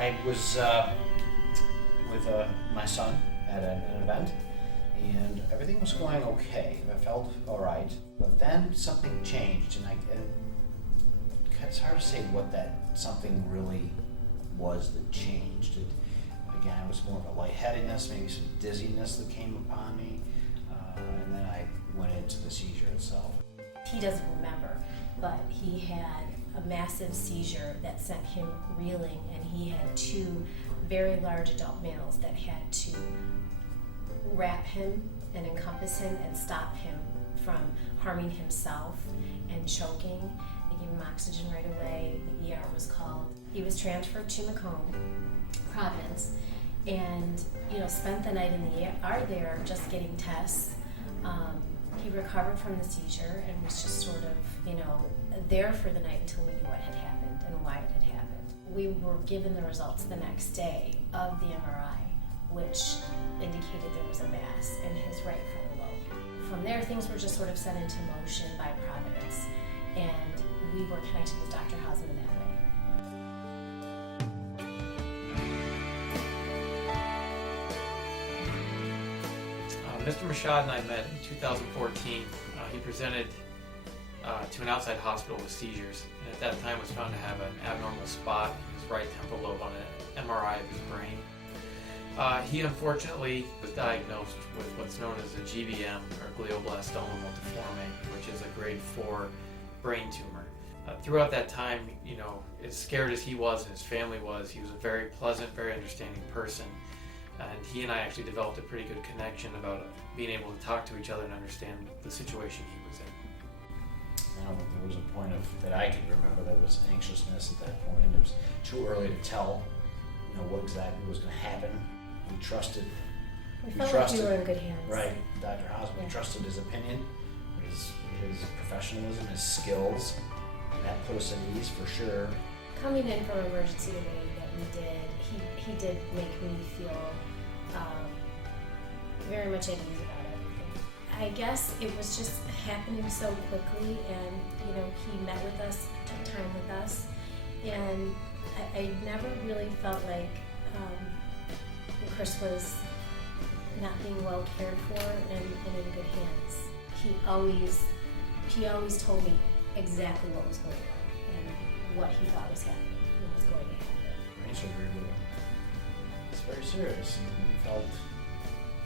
I was with my son at an event, and everything was going okay. I felt all right, but then something changed, and it's hard to say what that something really was that changed. Again, it was more of a lightheadedness, maybe some dizziness that came upon me, and then I went into the seizure itself. He doesn't remember, but he had a massive seizure that sent him reeling, and he had two very large adult males that had to wrap him and encompass him and stop him from harming himself and choking. They gave him oxygen right away. The ER was called. He was transferred to Michaud, Providence, and spent the night in the ER there just getting tests. He recovered from the seizure and was just sort of, there for the night until we knew what had happened and why it had happened. We were given the results the next day of the MRI, which indicated there was a mass in his right frontal lobe. From there, things were just sort of set into motion by Providence, and we were connected with Dr. Houseman that way. Mr. Michaud and I met in 2014. He presented to an outside hospital with seizures, and at that time was found to have an abnormal spot in his right temporal lobe on an MRI of his brain. He unfortunately was diagnosed with what's known as a GBM, or glioblastoma multiforme, which is a grade 4 brain tumor. Throughout that time, as scared as he was and his family was, he was a very pleasant, very understanding person. And he and I actually developed a pretty good connection about being able to talk to each other and understand the situation he was in. I don't think there was a point that I could remember there was anxiousness at that point. It was too early to tell, what exactly was going to happen. We trusted. We felt like we were in good hands. Right, Dr. Houseman. Yeah. We trusted his opinion, his professionalism, his skills, and that put us at ease for sure. Coming in from emergency the way that we did, he did make me feel very much at ease about everything. I guess it was just happening so quickly, and he met with us, took time with us, and I never really felt like Chris was not being well cared for and in good hands. He always told me exactly what was going on and what he thought was happening and was going to happen. Brain surgery, it's very serious. And we felt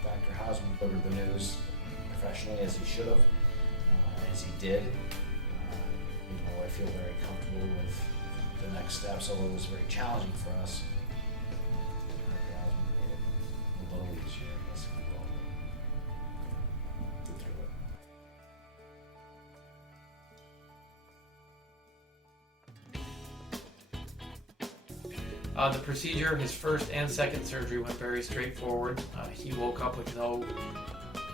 Dr. Houseman delivered the news professionally as he should have, as he did. I feel very comfortable with the next steps, although it was very challenging for us. Dr. Houseman made it a little easier, I guess, if you will. Get through it. The procedure, his first and second surgery, went very straightforward. He woke up with no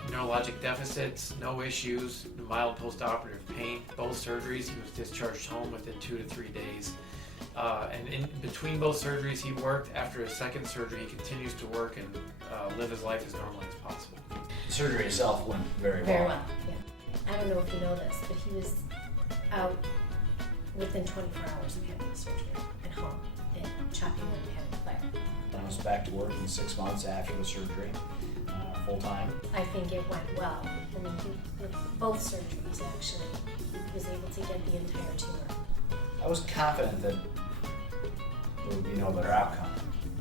neurologic deficits, no issues, mild post-operative pain. Both surgeries, he was discharged home within 2 to 3 days. And in between both surgeries, he worked. After his second surgery, he continues to work and live his life as normally as possible. The surgery itself went very well. Very well, yeah. I don't know if you know this, but he was out within 24 hours of having the surgery at home and chopping wood and having a fire. I was back to work in 6 months after the surgery, full time. I think it went well. I mean, with both surgeries, actually, he was able to get the entire tumor. I was confident that there would be no better outcome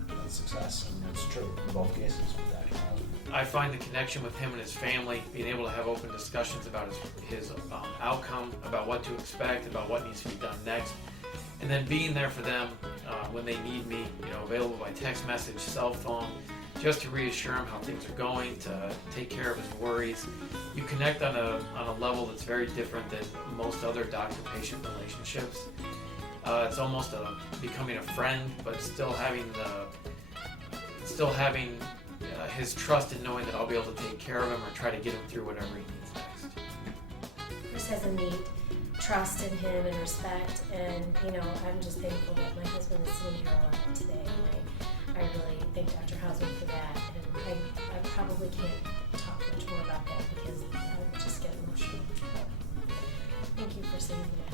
than success, and it's true in both cases with Dr. Houseman. I find the connection with him and his family, being able to have open discussions about his outcome, about what to expect, about what needs to be done next, and then being there for them when they need me, available by text message, cell phone, just to reassure him how things are going, to take care of his worries. You connect on a level that's very different than most other doctor-patient relationships. It's almost becoming a friend, but still having his trust in knowing that I'll be able to take care of him or try to get him through whatever he needs next. Chris has innate trust in him and respect, and I'm just thankful that my husband is sitting here alive today. And I really thank Dr. Houseman for that, and I probably can't talk much more about that because I would just get emotional. But thank you for saying that.